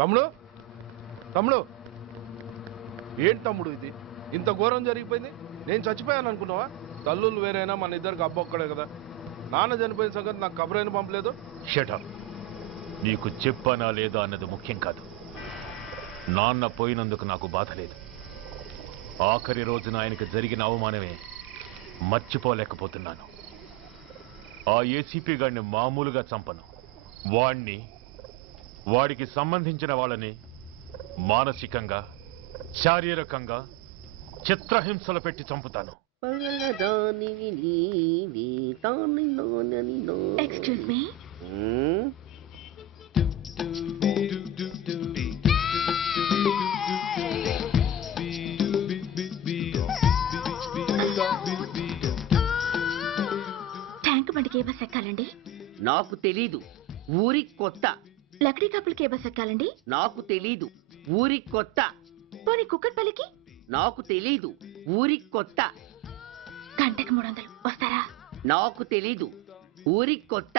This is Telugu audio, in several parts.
తమ్ముడు తమ్ముడు ఏంటి తమ్ముడు ఇది? ఇంత ఘోరం జరిగిపోయింది. నేను చచ్చిపోయాను అనుకున్నావా? తల్లులు వేరైనా మన ఇద్దరికి అబ్బొక్కడే కదా. నాన్న చనిపోయిన సంగతి నాకు కబరైన పంపలేదు. షటప్. నీకు చెప్పనా లేదా అన్నది ముఖ్యం కాదు. నాన్న పోయినందుకు నాకు బాధ లేదు. ఆఖరి రోజున ఆయనకు జరిగిన అవమానమే మర్చిపోలేకపోతున్నాను. ఆ ఏసీపీ గాడిని మామూలుగా చంపను. వాడికి సంబంధించిన వాళ్ళని మానసికంగా శారీరకంగా చిత్రహింసలు పెట్టి చంపుతాను. Excuse me. ట్యాంక్ బండికి ఏ బస్ ఎక్కాలండి? నాకు తెలీదు, ఊరి కొత్త. లక్డీ కప్పులకి ఏ బస్ ఎక్కాలండి? నాకు తెలీదు, ఊరి కొత్త. పోనీ కుక్కట్పల్లికి? నాకు తెలీదు, ఊరి కొత్త. గంటకి 300 వస్తారా? నాకు తెలీదు, ఊరి కొత్త.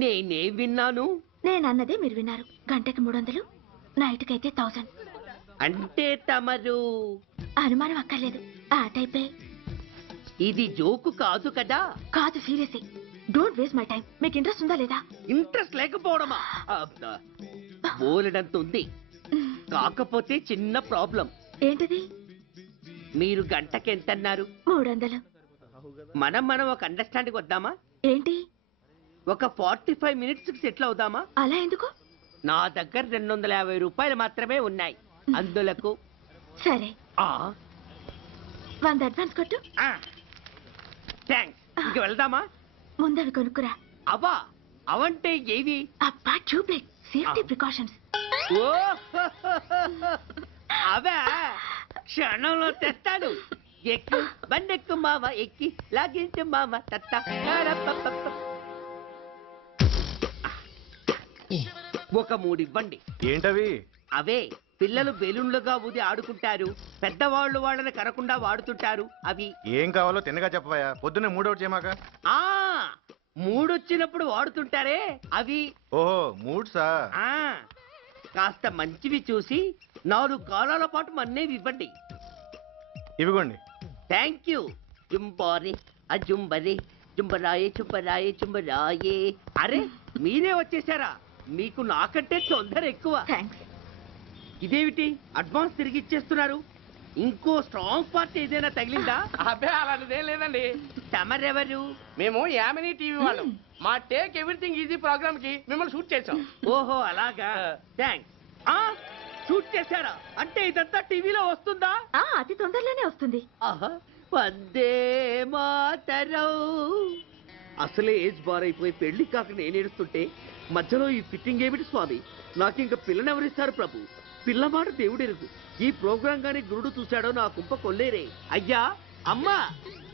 నేనే విన్నాను. నేనన్నదే మీరు విన్నారు. గంటకి 300, నైట్కైతే 1000. అంటే తమరు అనుమానం అక్కర్లేదు, ఆ టైపే. ఇది జోకు కాదు కదా? కాదు, serious. Don't waste my time. మీకు ఇంట్రెస్ట్ ఉందా లేదా? ఇంట్రెస్ట్ లేకపోవడమా? బోలెడంత ఉంది. కాకపోతే చిన్న ప్రాబ్లం. ఏంటిది? మీరు గంటకి ఎంత అన్నారు? 300. మనం ఒక అండర్స్టాండింగ్ వద్దామా? ఏంటి? ఒక 45 మినిట్స్ కి సెటిల్ అవుదామా? అలా ఎందుకు? నా దగ్గర 250 రూపాయలు మాత్రమే ఉన్నాయి. అందులకు సరే, 100 అడ్వాన్స్ కొట్టు. థ్యాంక్స్. ఇంక వెళ్దామా? ముందవి కొనుక్కురా. అబ్బా, అవంటే ఏవి? అబ్బా, ట్యూబ్లైట్, సేఫ్టీ ప్రికాషన్స్. ఓ అవే క్షణంలో తెస్తాను. ఎక్కు, బండెక్కు మావ, ఎక్కి లాగించు మావ. ఒక 3 ఇవ్వండి. ఏంటవి? అవే పిల్లలు బెలూన్లుగా ఊది ఆడుకుంటారు, పెద్దవాళ్ళు వాళ్ళని కరకుండా వాడుతుంటారు. అవి ఏం కావాలో తిన్నగా చెప్పవా? పొద్దున్నే మూడోటి చేయమాక. 3 వచ్చినప్పుడు వాడుతుంటారే అవి. ఓహో, మూడ్సా? కాస్త మంచివి చూసి 4 కాలాల పాటు మన్నేవి ఇవ్వండి. ఇవిగోండి. Thank you. జుంబారే అజుంబరే, జుంబరాయే చుంబరాయే చుంబరాయే. అరే, మీరే వచ్చేసారా? మీకు నాకంటే తొందర ఎక్కువ. ఇదేమిటి అడ్వాన్స్ తిరిగి ఇచ్చేస్తున్నారు? ఇంకో స్ట్రాంగ్ పార్టీ ఏదైనా తగిలిందా? అబ్బే, అలాంటిదేం లేదండి. తమరెవరు? మేము యామినీ టీవీ వాళ్ళం. మా టేక్ ఎవ్రీథింగ్ ఈజీ ప్రోగ్రామ్ కి మిమ్మల్ని షూట్ చేసాం. ఓహో, అలాగా. థ్యాంక్స్. షూట్ చేశారా? అంటే ఇదంతా టీవీలో వస్తుందా? అతి తొందరలోనే వస్తుంది. వందే మాతరం. అసలే ఏజ్ బార్ అయిపోయి పెళ్లి కాక నేను ఏడుస్తుంటే మధ్యలో ఈ ఫిట్టింగ్ ఏమిటి స్వామి? నాకింక పిల్లనెవరిస్తారు ప్రభు? పిల్లమాట దేవుడెరుగు. ఈ ప్రోగ్రాం గాని గురుడు చూశాడో నా కుంప కొల్లేరే. అయ్యా, అమ్మా,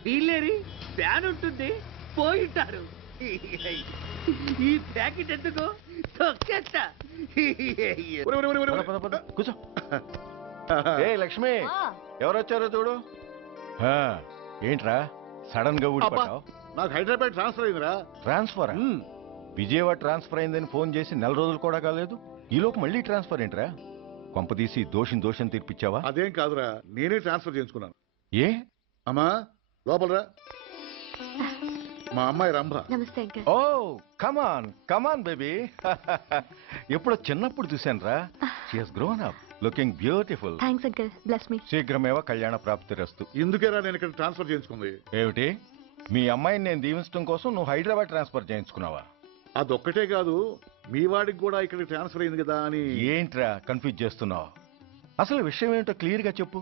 వీళ్ళేరి ఫ్యాన్ ఉంటుంది, పోయింటారు. ఈ ప్యాకెట్ ఎందుకు తొక్కేస్తా. కూర్చో. ఏ లక్ష్మి, ఎవరొచ్చారో చూడు. ఏంట్రా సడన్ గా ఊడిపడ్డావు? నాకు హైదరాబాద్ ట్రాన్స్ఫర్ అయిందిరా. ట్రాన్స్ఫర్? విజయవాడ ట్రాన్స్ఫర్ అయిందని ఫోన్ చేసి 4 రోజులు కూడా కాలేదు. ఈలోపు మళ్ళీ ట్రాన్స్ఫర్ ఏంట్రా? కొంపదీసి దోషం తీర్పిచ్చావా? అదేం కాదురా, నేనే ట్రాన్స్ఫర్ చేసుకున్నాను. ఏ? అమ్మా, లోపలరా. మా అమ్మాయి రంభ. నమస్తే. ఓ, కమాన్ కమాన్ బేబీ. ఎప్పుడో చిన్నప్పుడు చూశాను రా. She has grown up, looking beautiful. Thanks uncle, bless me. శీఘ్రమేవ కళ్యాణ ప్రాప్తిరస్తు. ఇందుకేరా నేను ఇక్కడ ట్రాన్స్ఫర్ చేయించుకుంది. ఏమిటి? మీ అమ్మాయిని నేను దీవించడం కోసం నువ్వు హైదరాబాద్ ట్రాన్స్ఫర్ చేయించుకున్నావా? అదొక్కటే కాదు, మీ వాడికి కూడా ఇక్కడికి ట్రాన్స్ఫర్ అయింది కదా అని. ఏంట్రా కన్ఫ్యూజ్ చేస్తున్నావు? అసలు విషయం ఏంటో క్లియర్ గా చెప్పు.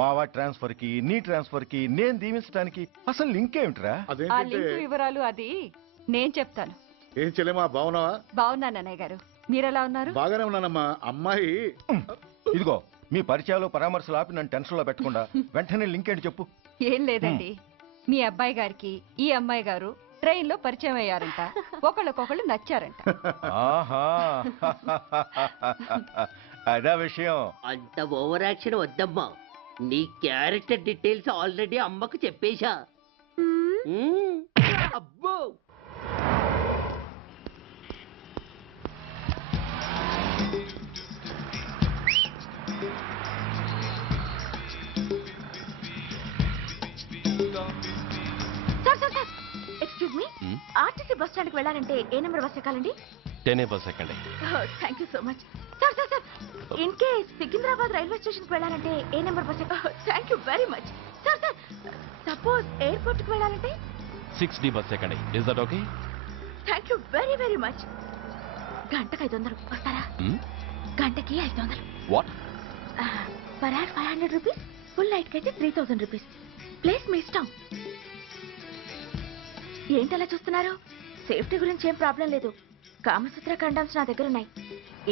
మా వాడి ట్రాన్స్ఫర్ కి నీ ట్రాన్స్ఫర్ కి నేను దీవించడానికి అసలు లింక్ ఏమిట్రా? అదేంటంటే వివరాలు అది నేను చెప్తాను. ఏం చెల్లెమా, బాగున్నావా? బాగున్నాను అన్నయ్య గారు, మీరెలా ఉన్నారు? బాగానే ఉన్నానమ్మా. అమ్మాయి ఇదిగో, మీ పరిచయాలు పరామర్శలు ఆపి నన్ను టెన్షన్ లో పెట్టకుండా వెంటనే లింక్ ఏంటి చెప్పు. ఏం లేదండి, మీ అబ్బాయి గారికి ఈ అమ్మాయి గారు ట్రైన్ లో పరిచయం అయ్యారంట, ఒకళ్ళకొకళ్ళు నచ్చారంట. ఆహా, అదా విషయం. అంత ఓవర్ యాక్షన్ వద్దమ్మా. నీ క్యారెక్టర్ డీటెయిల్స్ ఆల్రెడీ అమ్మకు చెప్పేశా. అబ్బో, ఎక్స్క్యూజ్ మీ, ఆర్టీసీ బస్ స్టాండ్కి వెళ్ళాలంటే ఏ నెంబర్ బస్ ఎక్కాలండి? 10 బస్ ఎక్కండి. Thank you so much. Sir sir sir, in case Secunderabad railway స్టేషన్కి వెళ్ళాలంటే ఏ నెంబర్ బస్ ఎక్కాలి? Thank you very much. Sir sir, suppose ఎయిర్పోర్ట్కి వెళ్ళాలంటే? 6D బస్ ఎక్కండి. Is that okay? Thank you very very much. గంటకి 500 వస్తారా? గంటకి 500. What? Per hour 500 rupees, full నైట్కి అయితే 3000 రూపీస్. ప్లేస్ మీ ఇష్టం. ఏంటలా చూస్తున్నారు? సేఫ్టీ గురించి ఏం ప్రాబ్లం లేదు. కామసూత్ర కండమ్స్ నా దగ్గర ఉన్నాయి.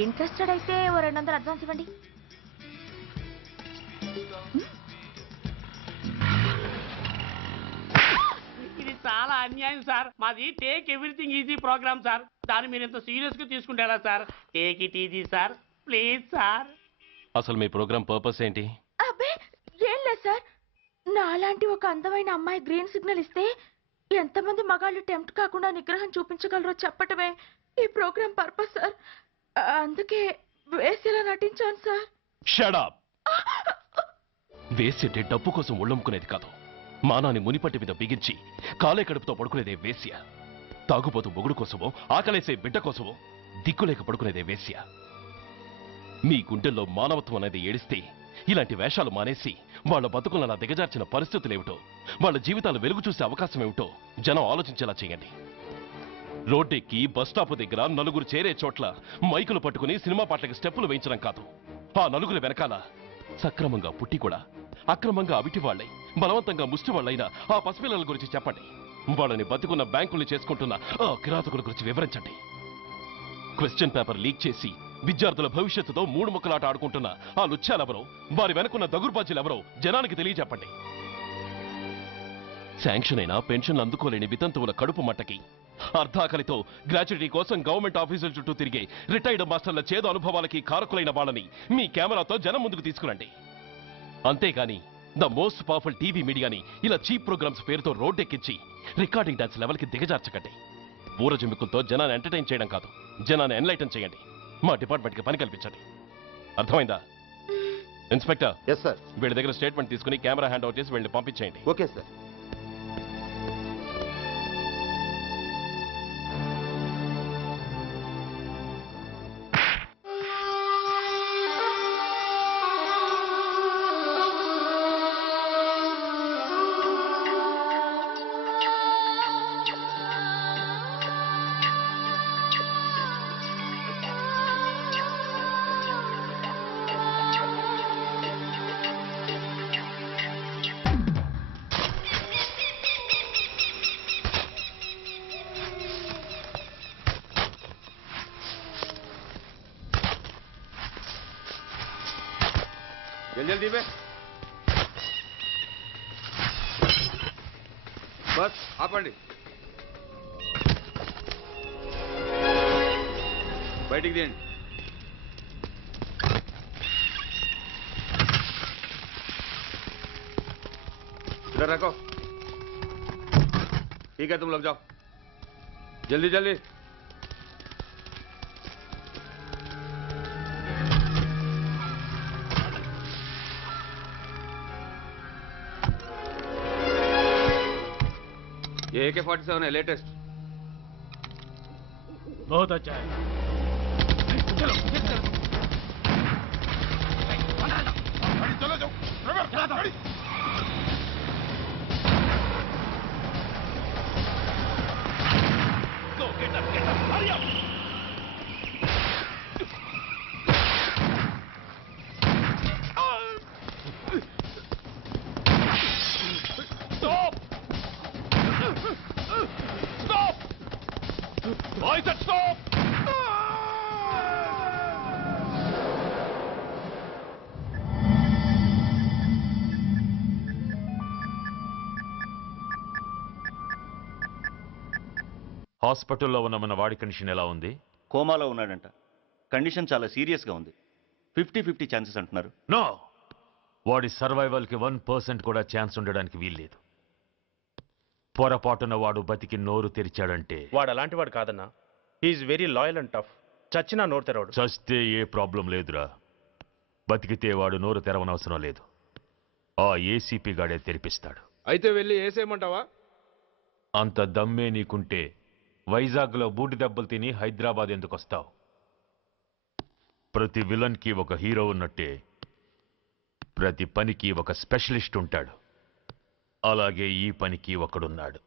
ఇంట్రెస్టెడ్ అయితే ఓ 200 అడ్వాన్స్ ఇవ్వండి. ఇది చాలా అన్యాయం సార్. మాది take everything easy program sir. దాన్ని మీరు ఇంత సీరియస్ గా తీసుకుంటారా sir? Take it easy sir, please sir. అసలు మీ ప్రోగ్రామ్ పర్పస్ ఏంటి? అబ్బే ఏం లేదు సార్. నాలాంటి ఒక అందమైన అమ్మాయి గ్రీన్ సిగ్నల్ ఇస్తే ఎంతమంది మగాళ్ళు టెంప్ట్ కాకుండా నిగ్రహం చూపించగలరో చెప్పటమే ఈ ప్రోగ్రామ్ పర్పస్ సార్. అందుకే వేసేలా నటించాను సార్. Shut up. వేసి డబ్బు కోసం ఒళ్ళమ్ముకునేది కాదు. మానాన్ని మునిపట్టి మీద బిగించి కాలే కడుపుతో పడుకునేదే వేశ్య. తాగుపోతూ మొగుడు కోసమో ఆకలేసే బిడ్డ కోసమో దిక్కులేక పడుకునేదే వేశ్య. మీ గుండెల్లో మానవత్వం అనేది ఏడిస్తే ఇలాంటి వేషాలు మానేసి వాళ్ళ బతుకులను అలా దిగజార్చిన పరిస్థితులేమిటో, వాళ్ళ జీవితాలు వెలుగు చూసే అవకాశం ఏమిటో జనం ఆలోచించేలా చేయండి. రోడ్డెక్కి బస్టాప్ దగ్గర నలుగురు చేరే చోట్ల మైకులు పట్టుకుని సినిమా పాటలకి స్టెప్పులు వేయించడం కాదు. ఆ నలుగురు వెనకాల సక్రమంగా పుట్టి కూడా అక్రమంగా అవిటి వాళ్ళై బలవంతంగా ముష్టి వాళ్ళైన ఆ పసిపిల్లల గురించి చెప్పండి. వాళ్ళని బతుకున్న బ్యాంకుల్ని చేసుకుంటున్న ఆ కిరాతకుల గురించి వివరించండి. క్వశ్చన్ పేపర్ లీక్ చేసి విద్యార్థుల భవిష్యత్తుతో 3 ముక్కలాట ఆడుకుంటున్న ఆ లుచ్చాలెవరో, వారి వెనుకున్న దగుర్బాజీలెవరో జనానికి తెలియజెప్పండి. శాంక్షన్ అయినా పెన్షన్లు అందుకోలేని వితంతువుల కడుపు మట్టకి, అర్ధాకలితో గ్రాట్యుటీ కోసం గవర్నమెంట్ ఆఫీసుల చుట్టూ తిరిగే రిటైర్డ్ మాస్టర్ల చేదు అనుభవాలకి కారకులైన వాళ్ళని మీ కెమెరాతో జనం ముందుకు తీసుకురండి. అంతేగాని ద మోస్ట్ పవర్ఫుల్ టీవీ మీడియాని ఇలా చీప్ ప్రోగ్రామ్స్ పేరుతో రోడ్డెక్కించి రికార్డింగ్ డాన్స్ లెవెల్కి దిగజార్చకండి. ఊరజుమ్మికులతో జనాన్ని ఎంటర్టైన్ చేయడం కాదు, జనాన్ని ఎన్లైటన్ చేయండి. మా డిపార్ట్మెంట్కి పని కల్పించండి. అర్థమైందా? Inspector, yes sir. వీళ్ళ దగ్గర స్టేట్మెంట్ తీసుకుని కెమెరా హ్యాండ్ అవుట్ చేసి వీళ్ళని పంపించేయండి. Okay sir. जल्दी में बस ఆపండి. బయటికి తీయండి. इधर रखो. ठीक है, तुम लोग जाओ. जल्दी जल्दी. ये AK-47 है, लेटेस्ट. बहुत अच्छा है. चलो चलो जाओ. Go, get up, hurry up. Stop! Stop! I said stop! హాస్పిటల్లో ఉన్న మన వాడి కండిషన్ ఎలా ఉంది? కోమాలో ఉన్నాడంట. కండిషన్ చాలా సీరియస్గా ఉంది. 50-50 ఛాన్సెస్ అంటున్నారు. నో, వాడి సర్వైవల్కి 1% కూడా ఛాన్స్ ఉండడానికి వీల్లేదు. పొరపాటున వాడు బతికి నోరు తెరిచాడంటే వాడు అలాంటి వాడు కాదన్నా. He's very loyal and tough. చచ్చినా నోరు తెరవడు. చస్తే ఏ ప్రాబ్లం లేదురా. బతికితే వాడు నోరు తెరవనవసరం లేదు. ఆ ఏసీపీ గాడే తెరిపిస్తాడు. అయితే వెళ్ళి వేసేయమంటావా? అంత దమ్మే నీకుంటే వైజాగ్లో బూటి దెబ్బలు తిని హైదరాబాద్ ఎందుకు వస్తావు? ప్రతి విలన్కి ఒక హీరో ఉన్నట్టే ప్రతి పనికి ఒక స్పెషలిస్ట్ ఉంటాడు. అలాగే ఈ పనికి ఒకడున్నాడు.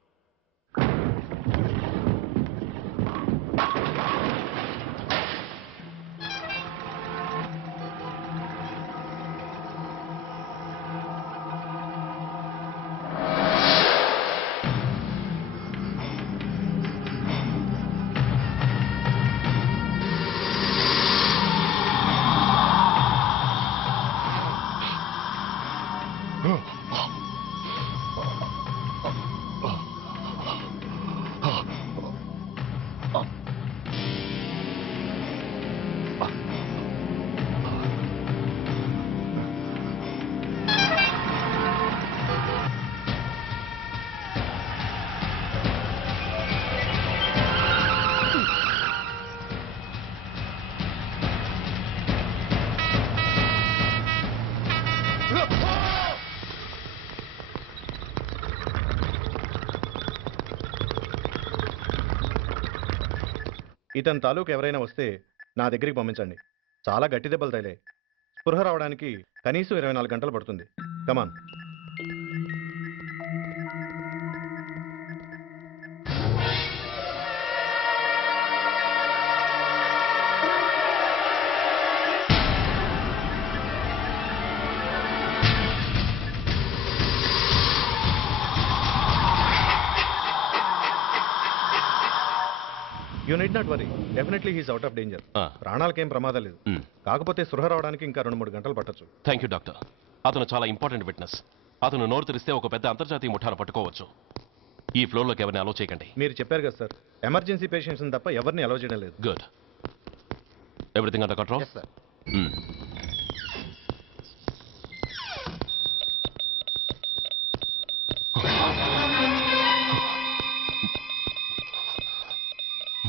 ఇతని తాలూకు ఎవరైనా వస్తే నా దగ్గరికి పంపించండి. చాలా గట్టి దెబ్బలు తగిలాయి. స్పృహ రావడానికి కనీసం 24 గంటలు పడుతుంది. Come on. You need not worry, definitely he's out of danger. ప్రాణాలకేం ప్రమాదం లేదు. కాకపోతే స్పృహ రావడానికి ఇంకా 2-3 గంటలు పట్టొచ్చు. Thank you doctor. అతను చాలా ఇంపార్టెంట్ విట్నెస్. అతను నోరు తెరిస్తే ఒక పెద్ద అంతర్జాతీయ ముఠాను పట్టుకోవచ్చు. ఈ ఫ్లోర్లోకి ఎవరిని అలో చేయకండి. మీరు చెప్పారు కదా సార్, ఎమర్జెన్సీ పేషెంట్స్ తప్ప ఎవరిని అలో చేయడం లేదు. Good. Everything under control?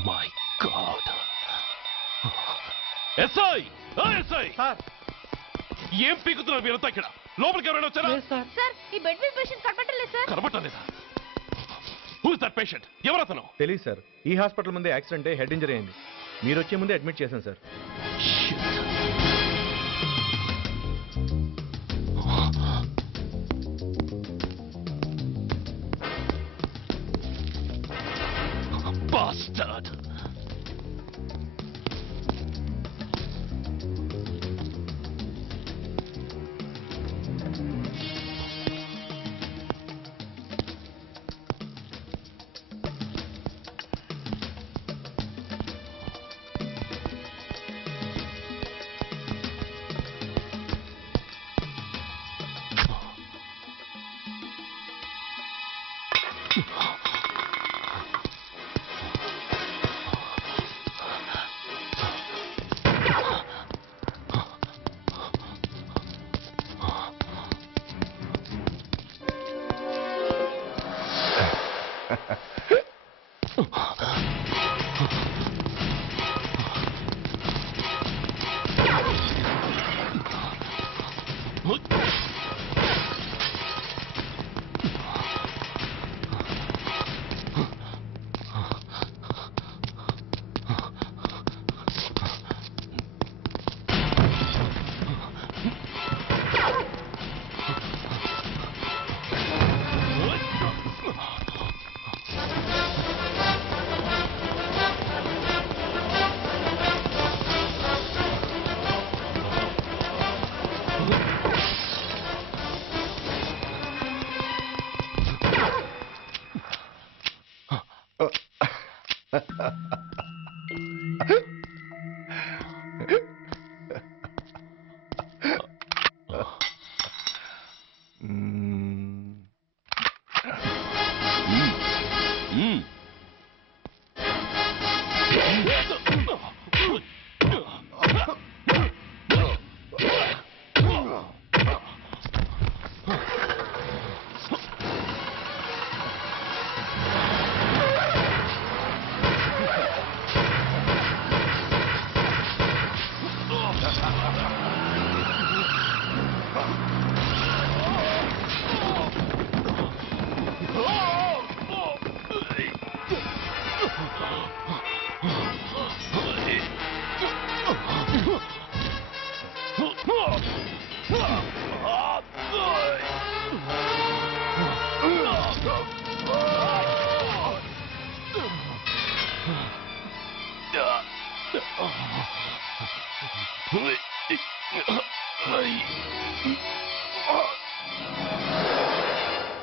My God. SI! SI! ఏం పీకుతున్నారు మీరంతా ఇక్కడ? లోపలికి ఎవరైనా వచ్చారా? సార్, ఈ బెడ్ మీద పేషెంట్ కనబట్టలేదు సార్. కనబట్టలేదా? Who is that patient? ఎవరు అతను? తెలియదు సార్. ఈ హాస్పిటల్ ముందే యాక్సిడెంట్ అయ్యి హెడ్ ఇంజరీ అయింది. మీరు వచ్చే ముందే అడ్మిట్ చేశాను సార్. Bastard! Ay.